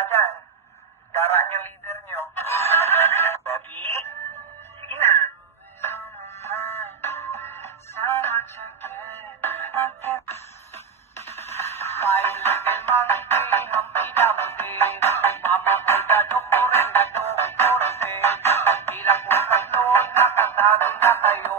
nga dyan. Daraan yung leader nyo. Pogi? Sige na. My little monkey, Humpty Dumpty, mama ko'y dadoktorin na doktorte. Bilang po tatlo, nakatago na kayo.